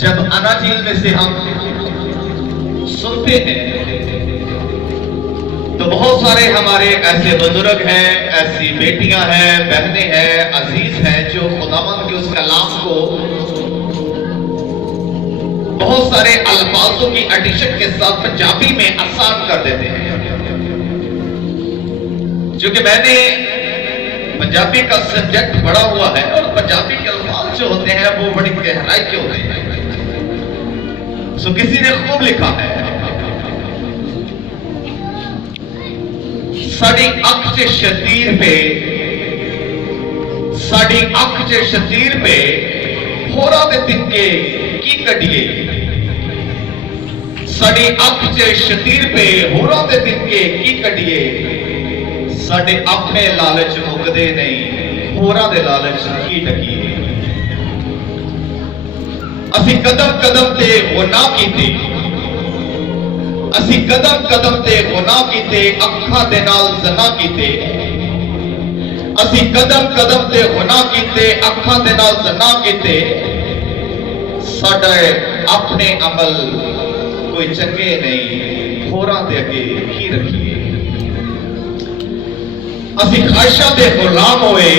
جب اناجیل میں سے ہم سنتے ہیں تو بہت سارے ہمارے ایسے بزرگ ہیں، ایسی بیٹیاں ہیں، بہنیں ہیں، عزیز ہیں جو خداوند کے اس کلام کو بہت سارے الفاظوں کی ایڈیشن کے ساتھ پنجابی میں آسان کر دیتے ہیں۔ چونکہ میں نے پنجابی کا سبجیکٹ پڑھا ہوا ہے اور پنجابی کے الفاظ جو ہوتے ہیں وہ بڑی گہرائی کے ہوتے ہیں۔ سو کسی نے خوب لکھا ہے، ساڑی اکھ چے شتیر پہ، ساڑی اکھ چے شتیر پہ ہورا دے تکے کی کڈیے، ساڑی اکھ چے شتیر پہ ہورا دے تکے کی کڈیے، ساڑے اپنے لالچ مکدے نہیں، ہورا دے لالچ کی ڈکیے۔ اسی قدم قدم تے گناہ کیتے، اسی قدم قدم تے گناہ کیتے، اکھاں دے نال زنا کیتے، اسی قدم قدم تے گناہ کیتے، اکھاں دے نال زنا کیتے، ساڈے اپنے عمل کوئی چنگے نہیں، ہوراں دے اگے کی رکھیے۔ اسی خواہشاں دے غلام ہوئے،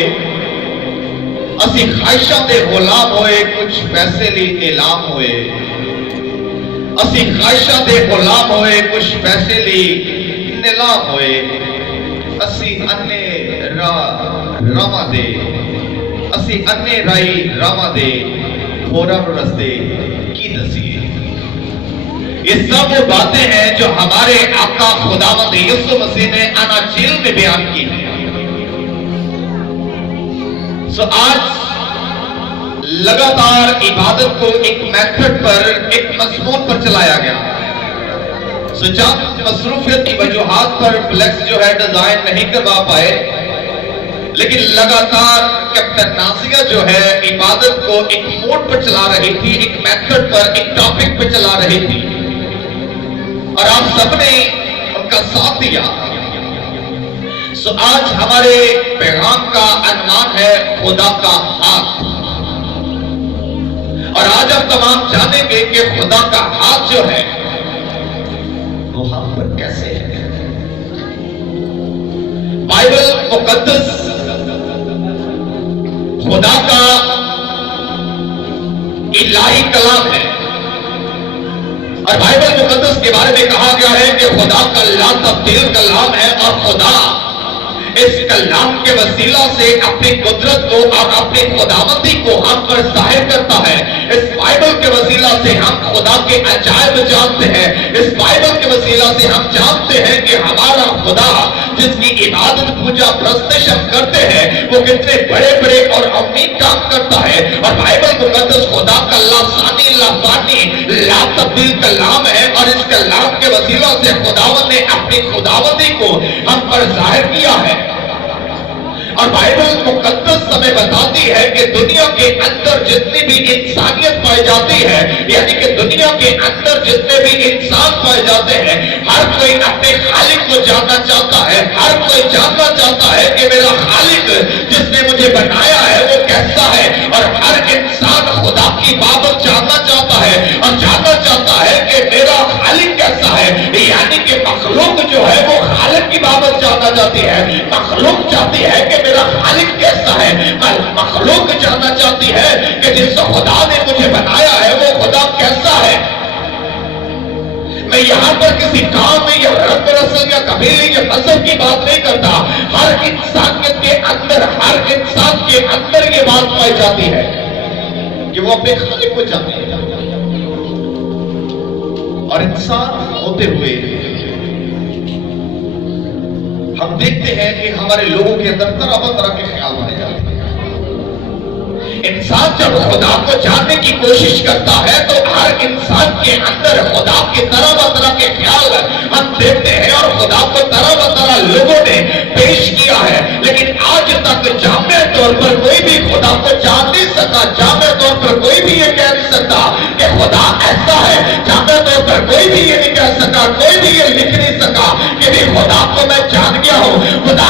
اسی خواہشاں دے غلام ہوئے، کچھ پیسے لی اعلام ہوئے، اسی خواہشاں دے غلام ہوئے، کچھ پیسے لی نیلام ہوئے، اسی انے راواں دے، اسی انے رائی راواں دے ہوراں نوں رستے کی دسیے۔ یہ سب وہ باتیں ہیں جو ہمارے آقا خداوند یسوع مسیح نے اناجیل میں بیان کی ہیں۔ سو آج لگاتار عبادت کو ایک میتھڈ پر، ایک مضمون پر چلایا گیا۔ سو چند مصروفیت کی وجوہات پر فلیکس جو ہے ڈیزائن نہیں کروا پائے، لیکن لگاتار کیپٹن نازیہ جو ہے عبادت کو ایک موڈ پر چلا رہی تھی، ایک میتھڈ پر، ایک ٹاپک پر چلا رہی تھی، اور آپ سب نے ان کا ساتھ دیا۔ سو آج ہمارے پیغام کا عنوان ہے خدا کا ہاتھ، اور آج ہم تمام جانیں گے کہ خدا کا ہاتھ جو ہے وہ ہم پر کیسے ہے۔ بائبل مقدس خدا کا الہی کلام ہے، اور بائبل مقدس کے بارے میں کہا گیا ہے کہ خدا کا لا تبدیل کلام ہے، اور خدا اس کلام کے وسیلہ سے اپنی قدرت کو اور اپنی خداوندی کو ہم پر ظاہر کرتا ہے۔ اس بائبل کے وسیلہ سے ہم خدا کے عجائب جانتے ہیں، اس بائبل کے وسیلہ سے ہم جانتے ہیں کہ ہمارا خدا جس کی عبادت پوجا پرستش ہم کرتے ہیں وہ کتنے بڑے بڑے اور عمید کام کرتا ہے۔ اور بائبل مقدس خدا کا لافانی لافانی لا تبدیل کلام ہے، اور اس کلام کے وسیلہ سے خداوند نے اپنی خداوندی کو ہم پر ظاہر کیا ہے۔ اور بائبل مقدس ہمیں بتاتی ہے کہ دنیا کے اندر جتنی بھی انسانیت پائی جاتی ہے، یعنی کہ دنیا کے اندر جتنے بھی انسان پائے جاتے ہیں، ہر کوئی اپنے خالق کو جاننا چاہتا ہے، ہر کوئی جاننا چاہتا ہے کہ میرا خالق جس نے مجھے بنایا ہے وہ کیسا ہے، اور ہر انسان خدا کی بابت جاننا چاہتا ہے، اور جاننا چاہتا ہے کہ میرا خالق کیسا ہے۔ یعنی کہ مخلوق جو ہے وہ خالق کی بابت جاننا چاہتی ہے، مخلوق چاہتی ہے کہ میرا خالق کیسا ہے، مخلوق جاننا چاہتی ہے کہ جس خدا نے مجھے بنایا ہے وہ خدا کیسا ہے۔ میں یہاں پر کسی کام میں یا رنگ رسم یا قبیلے یا مذہب کی بات نہیں کرتا، ہر انسانیت کے اندر، ہر انسان کے اندر یہ بات پائی جاتی ہے کہ وہ اپنے خالق کو جانے۔ اور انسان ہوتے ہوئے ہم دیکھتے ہیں کہ ہمارے لوگوں کے اندر طرح طرح کے خیال بنے جاتے ہیں۔ انسان جب خدا کو جاننے کی کوشش کرتا ہے تو ہر انسان کے اندر خدا کے طرح کے خیال ہم دیکھتے ہیں، اور خدا کو طرح لوگوں نے پیش کیا ہے، لیکن آج تک جامع طور پر کوئی بھی خدا کو جان نہیں سکا، جامع طور پر کوئی بھی یہ کہہ نہیں سکتا کہ خدا ایسا ہے، جامع طور پر کوئی بھی یہ نہیں کہہ سکا، کوئی بھی یہ لکھ نہیں سکا کہ بھی خدا کو میں جان گیا ہوں۔ خدا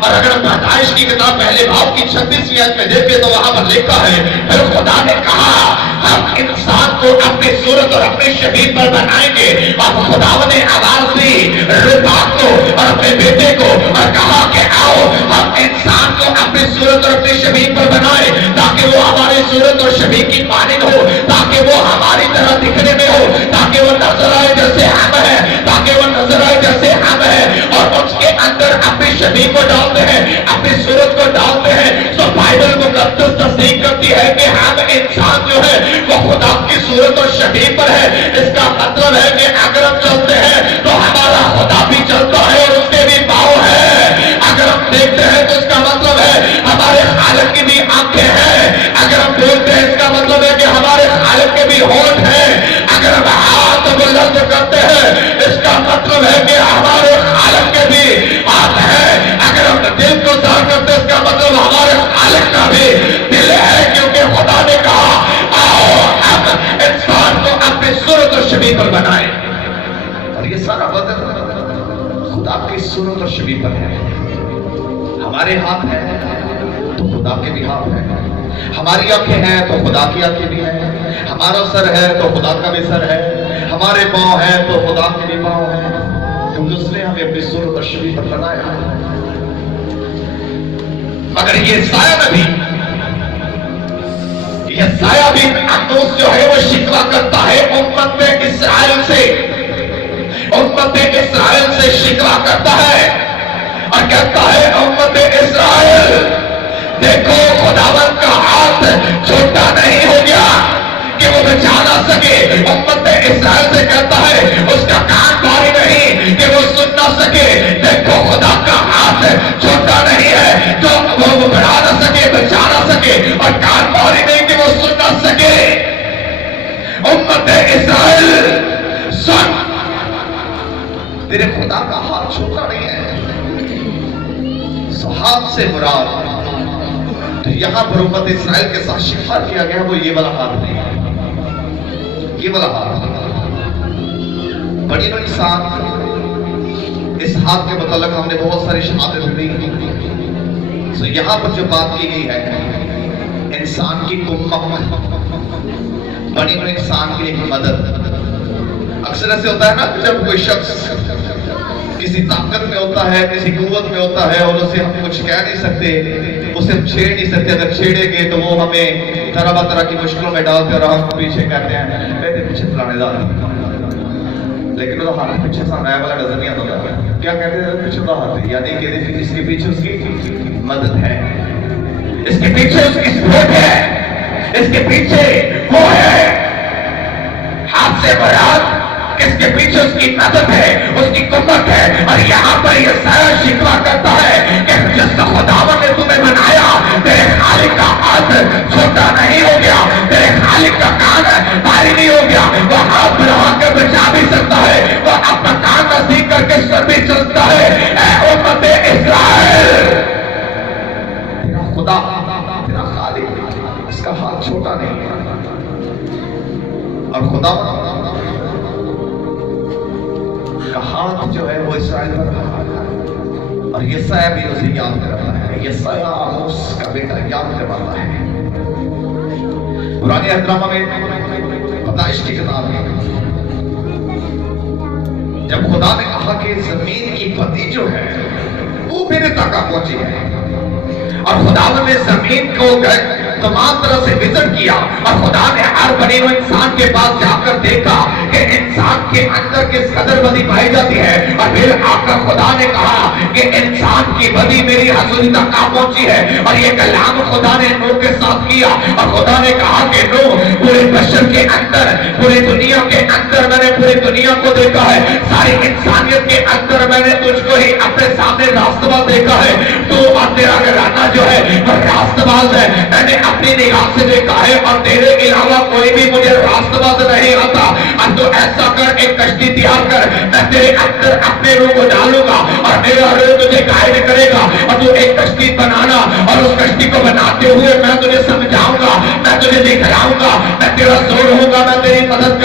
اور اگر پیدائش کی کتاب پہلے باب کی 36ویں آیت میں دیکھیں تو وہاں پر لکھا ہے پھر خدا نے کہا ہم انسان کو اپنی صورت اور اپنی شبیہ پر بنائیں گے. اور خدا نے آواز دی رباق کو اور اپنے بیٹے کو اور کہا کہ آؤ ہم انسان کو اپنی صورت اور اپنی شبیہ پر بنائیں تاکہ وہ ہماری صورت اور شبیہ کی مانند ہو, تاکہ وہ ہماری طرح دکھنے میں ہو, تاکہ وہ نظر آئے جیسے ہم ہیں, تاکہ وہ نظر آئے جیسے ہم ہیں. اور اس کے اندر اپنی شبیہ کو ڈالتے ہیں, اپنی صورت کو ڈالتے ہیں. تو بائبل مقدس تصدیق کرتی ہے کہ ہم انسان جو ہے وہ خدا کی صورت اور شبیہ پر ہے. اس کا مطلب ہے کہ اگر ہم چلتے ہیں تو ہمارا خدا بھی چلتا ہے اور اس کے بھی پاؤں ہے. اگر ہم دیکھتے ہیں تو اس کا مطلب ہے ہمارے خالق کی بھی آنکھیں ہیں. اگر ہم بولتے ہیں اس کا مطلب ہے کہ ہمارے خالق کے بھی ہونٹ ہیں. اگر ہم ہاتھ بلند کرتے ہیں اس کا مطلب ہے کہ ہمارے خالق کے بھی ہاتھ ہیں. اگر ہم دل کو ظاہر کرتے ہیں اس کا مطلب ہمارے خالق کا بھی دل ہے, کیونکہ خدا نے کہا آؤ ہم انسان کو اپنی صورت اور شبیہ پر بنائیں. اور یہ سارا بدن خدا کی صورت اور شبیہ پر ہے. ہمارے ہاتھ ہیں تو خدا کے بھی ہاتھ ہیں, ہماری آنکھیں ہیں تو خدا کی آنکھیں بھی ہیں, ہمارا سر ہے تو خدا کا بھی سر ہے, ہمارے پاؤں ہیں تو خدا کے بھی پاؤں ہیں, کیونکہ اس نے ہمیں اپنی صورت اور شبیہ پر بنایا. مگر یہ سایہ بھی اندوس جو ہے وہ شکوہ کرتا ہے امت اسرائیل سے, امت اسرائیل سے شکوہ کرتا ہے اور کہتا ہے امت اسرائیل دیکھو خداوند کا ہاتھ چھوٹا نہیں ہو گیا کہ وہ بچا نہ سکے. امت اسرائیل سے کہتا ہے اس کا کان بھاری نہیں کہ وہ سن نہ سکے. دیکھو خدا کا ہاتھ چھوٹا نہیں ہے جو وہ بڑھا نہ سکے, بچا نہ سکے, اور کان بھاری نہیں کہ وہ سن نہ سکے. امت اسرائیل سن, تیرے خدا کا ہاتھ چھوٹا نہیں ہے. ہاتھ سے مراد تو یہاں پر امت اسرائیل کے ساتھ شفا کیا گیا وہ یہ والا ہاتھ نہیں ہے, یہ والا ہاتھ. بڑی بڑی ساتھ اس ہاتھ کے متعلق ہم نے بہت ساری شہادتیں دی. تو یہاں پر جو بات کی گئی ہے انسان کی کمک, بڑی بڑی انسان کی ایک مدد. اکثر ایسے ہوتا ہے نا جب کوئی شخص کسی طاقت میں ہوتا ہے, کسی قوت میں ہوتا ہے اور اسے ہم کچھ کہہ نہیں سکتے, اسے ہم چھیڑ نہیں سکتے. اگر چھیڑیں گے تو وہ ہمیں طرح طرح کی مشکلوں میں ڈالتے اور ہم پیچھے کہتے ہیں میرے پیچھے فلانے دار, لیکن وہ ہاتھ پیچھے سے نیا والا نظر نہیں آتا. کیا کہتے ہیں پیچھے کا ہاتھ, یعنی کہ اس کے پیچھے اس کی مدد ہے, اس کے پیچھے اس کی سپورٹ ہے, اس کے پیچھے وہ ہے. ہاتھ سے مراد اس کے پیچھے اس کی مدد ہے, اس کی قوت ہے. اور یہاں پر یہ سارا شکوہ کرتا ہے کہ جس خداوند نے تمہیں بنایا تیرے خالق کا ہاتھ چھوٹا نہیں ہو گیا, تیرے خالق کا کان بھاری نہیں ہو گیا. وہ ہاتھ بڑھا کر بچا بھی سکتا ہے, وہ اپنا کان نزدیک کر کے سر بھی چلتا ہے. اے امت اسرائیل, تیرا خدا تیرا خالق اس کا ہاتھ چھوٹا نہیں ہے. اور خدا کا ہاتھ جو ہے وہ اسرائیل پر رہا, اور یسایہ بھی اسے یاد کرتا ہے. یسایہ آموس کا بیٹا یاد کرواتا ہے. پرانے احترامہ میں پیدائش کی کتاب میں جب خدا نے کہا کہ زمین کی بدی جو ہے وہ میرے تک پہنچی ہے, اور خدا نے زمین کو تمام طرح سے وزٹ کیا, اور خدا نے ہر بنے ہوئے انسان کے پاس جا کر دیکھا کہ انسان کے اندر کس قدر بدی پائی جاتی ہے. اور پھر آ کر خدا نے کہا کہ انسان کی بدی میری حضوری تک آ پہنچی ہے. اور یہ کلام خدا نے نوح کے ساتھ کیا, اور خدا نے کہا کہ نوح پورے بشر کے اندر, پوری دنیا کے اندر میں نے پوری دنیا کو دیکھا ہے, ساری انسانیت کے اندر میں نے تجھ کو ہی اپنے سامنے راست باز دیکھا ہے. تو اور تیرا گھرانہ جو ہے وہ راست باز ہے, میں نے اپنی نگاہ سے دیکھا ہے, اور تیرے علاوہ کوئی بھی مجھے راست باز نہیں آتا. اب تو ایسا کر, ایک کشتی تیار کر, میں تیرے اندر اپنے روح کو ڈالوں گا اور میرا روح تجھے گائیڈ کرے گا, اور تو ایک کشتی بنانا, اور اس کشتی کو بناتے ہوئے میں تجھے سمجھاؤں گا, میں تجھے دکھلاؤں گا, میں تیرا زور ہوں گا, میں تیری مدد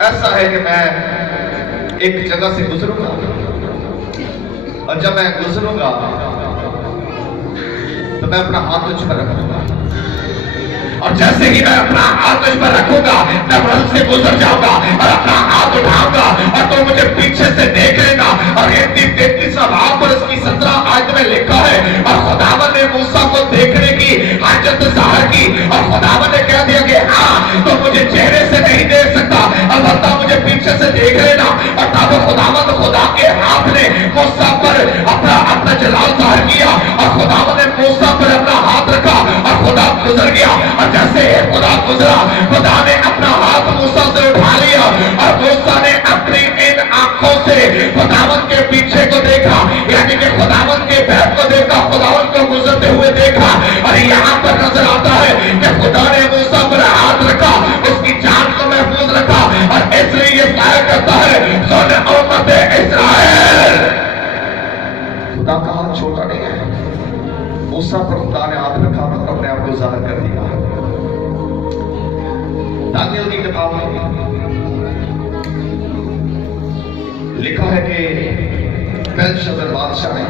ایسا ہے کہ میں ایک جگہ سے گزروں گا اور جب میں گزروں گا تو میں اپنا ہاتھ تجھ پر رکھوں گا اور جیسے ہی میں اپنا ہاتھ تجھ پر رکھوں گا میں وہاں سے گزر جاؤں گا اور اپنا ہاتھ اٹھاؤں گا اور تو مجھے پیچھے سے دیکھ لینا. اور 33 باب پر اس کی 17 آیت میں لکھا ہے اور خداوند نے موسیٰ کو دیکھنے کی حاجت ظاہر کی اور خداوند نے کہہ دیا کہ ہاں تو مجھے چہرے سے نہیں دیکھ سکتا البتہ مجھے پیچھے سے دیکھ لینا. اور تب خداوند خدا کے ہاتھ نے موسیٰ پر اپنا جلال ظاہر کیا اور خداوند نے موسیٰ پر اپنا ہاتھ رکھا اور خدا گزر گیا. اور جیسے خدا گزرا خدا نے اپنا ہاتھ موسیٰ سے اٹھا لیا اور موسیٰ نے اپنی ان آنکھوں سے خداوند کے پیچھے کو دیکھا یعنی کہ خداوند کے بیت کو دیکھا خداوند کو گزرتے ہوئے دیکھا. اور یہاں پر نظر آتا ہے کہ خدا نے موسیٰ پر ہاتھ رکھا اس کی جان کو محفوظ رکھا اور اس لیے یہ ظاہر کرتا ہے سن امت اسرائیل خدا کا ہاتھ چھوٹا نہیں ہے. موسیٰ پر خدا نے ہاتھ رکھا اور اپنے آپ کو ظاہر کر دیا. دانیل کی کتاب میں لکھا ہے کہ بیلشازر بادشاہ نے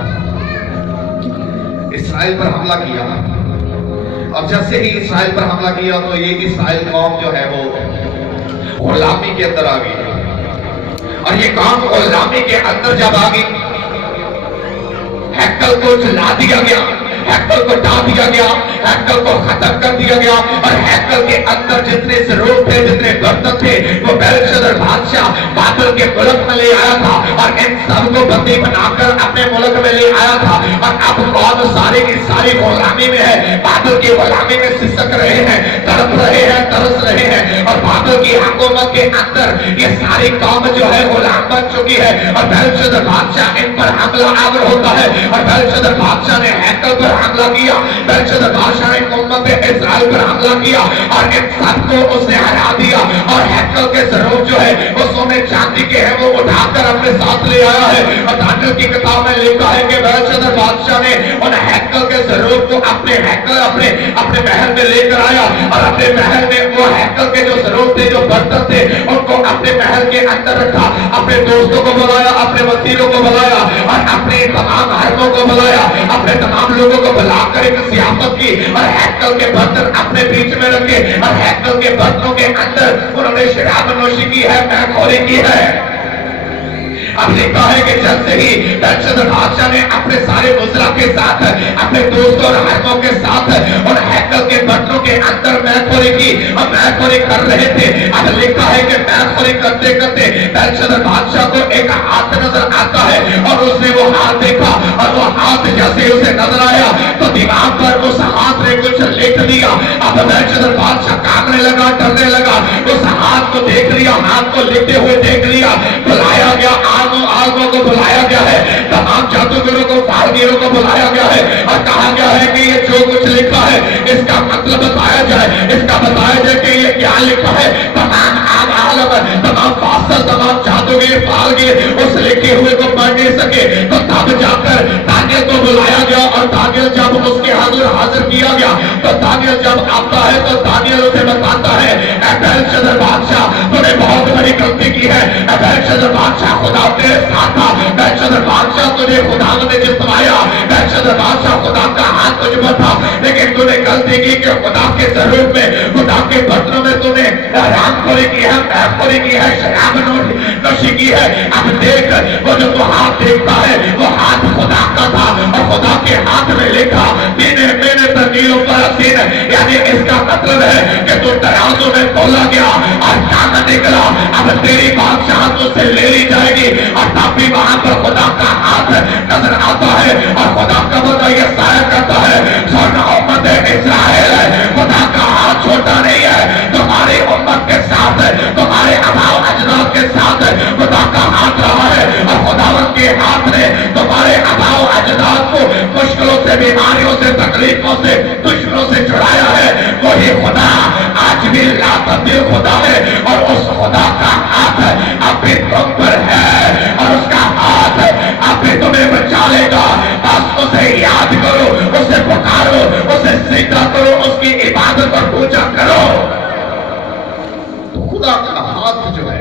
اسرائیل پر حملہ کیا اور جیسے ہی اسرائیل پر حملہ کیا تو یہ اسرائیل قوم جو ہے وہ غلامی کے اندر آ گئی. اور یہ قوم غلامی کے اندر جب آ گئی ہیکل کو جلا دیا گیا ہیکل کو ڈھا دیا گیا ہیکل کو ختم کر دیا گیا اور ہیکل کے اندر جتنے ضرور تھے جتنے برتن تھے وہ بیلشازر بادشاہ بابل کے ملک میں لے آیا تھا اور ان سب کو بندی بنا کر اپنے ملک میں لے آیا تھا. اور اب قوم ساری کی ساری غلامی میں ہے بابل کی غلامی میں سسک رہے ہیں تڑپ رہے ہیں ترس رہے ہیں اور بابل کی حکومت کے اندر یہ ساری قوم جو ہے غلام بن چکی ہے. اور بیلشازر بادشاہ ان پر حملہ آور ہوتا ہے اور بیلشازر بادشاہ نے ہیکل پر حملہ کیا. بیلشازر بادشاہ نے امت اسرائیل پر حملہ کیا اور ان سب کو اس نے ہرا دیا اور ہیکل کے ضرور جو ہے وہ سونے چاندی کے ہیں وہ اٹھا کر اپنے ساتھ لے آیا ہے. اور دانیل کی کتاب میں لکھا ہے کہ بیلشازر بادشاہ نے ان ہیکل کے ضرور کو اپنے محل میں لے کر آیا اور اپنے محل میں وہ ہیکل کے جو ضرور تھے جو برتن تھے ان کو اپنے محل کے اندر رکھا. اپنے دوستوں کو بلایا اپنے وزیروں کو بلایا اور اپنے تمام حرموں کو بلایا اپنے تمام لوگوں کو بلا کر ایک ضیافت کی اور ہیکل کے برتن اپنے بیچ میں رکھے اور ہیکل کے برتنوں کے اندر انہوں نے شراب نوشی کی ہے مے خوری کی ہے. اب لکھا ہے کہ جلد سے ہی بیلشازر بادشاہ نے اپنے سارے وزراء کے ساتھ اپنے دوستوں اور حرموں کے ساتھ اور ہیکل کے برتنوں کے اندر مے خوری کی اور مے خوری کر رہے تھے. اب لکھا ہے کہ مے خوری کرتے کرتے بیلشازر بادشاہ کو ایک ہاتھ نظر آتا ہے اور اس نے وہ ہاتھ دیکھا اور وہ ہاتھ جیسے اسے نظر آیا تو دماغ پر اس ہاتھ نے کچھ لکھ دیا. اب بیلشازر بادشاہ کانپنے لگا ڈرنے لگا اس ہاتھ کو دیکھ لیا ہاتھ کو لکھتے ہوئے دیکھ لیا. بلایا گیا آگوں کو بلایا گیا ہے تمام جادوگروں کو فارگیروں کو بلایا گیا ہے اور کہا گیا ہے کہ یہ جو کچھ لکھا ہے اس کا مطلب بتایا جائے اس کا بتایا جائے کہ یہ کیا لکھا ہے. تمام عالم تمام فاصل تمام جادوگر فارگیر اس لکھے ہوئے کو پڑھ نہیں سکے تو تب جا کر دانیل کو بلایا گیا اور دانیل جب اس کے حاضر کیا گیا تو دانیل جب آتا ہے تو دانیل اسے بتاتا ہے اے بیلشازر بادشاہ تو نے بہت بڑی غلطی کی ہے. اے بیلشازر بادشاہ خدا تیرے ساتھ تھا. بیلشازر بادشاہ تجھے خدا نے جتوایا. بیلشازر بادشاہ خدا کا ہاتھ تجھ پر تھا لیکن تو نے غلطی کی کہ خدا کے ضرور میں خدا کے برتنوں میں تو نے حرام خوری کی ہے مے خوری کی ہے شراب نوشی کی ہے. اب دیکھ وہ جو تو ہاتھ دیکھتا ہے وہ ہاتھ خدا کا تھا اور خدا کے ہاتھ میں لکھا میں نے تنیلوں پر حسین یعنی اس کا مطلب ہے کہ تو ترازو میں تولا گیا اور کیا نکلا. اب تیری بادشاہ تو سے لے لی جائے گی اور تب بھی وہاں پر خدا کا ہاتھ نظر آتا ہے اور خدا کا بدلہ یہ ظاہر کرتا ہے سن امت اسرائیل خدا کا ہاتھ چھوٹا نہیں ہے. تمہاری امت کے ساتھ تمہارے آباء اجداد کے ساتھ خدا کا ہاتھ رہا ہے اور خداوند کے ہاتھ نے تمہارے آباء اجداد کو مشکلوں سے بیماریوں سے تکلیفوں سے دشمنوں سے چھڑایا ہے. وہی خدا آج بھی لا تبدیل خدا ہے اور اس خدا کا ہاتھ اب بھی تم پر ہے اور اس کا ہاتھ اب بھی تمہیں بچا لے گا. بس اسے یاد کرو اسے پکارو اسے سجدہ کرو اس کی عبادت اور پوجا کرو. تو خدا کا ہاتھ جو ہے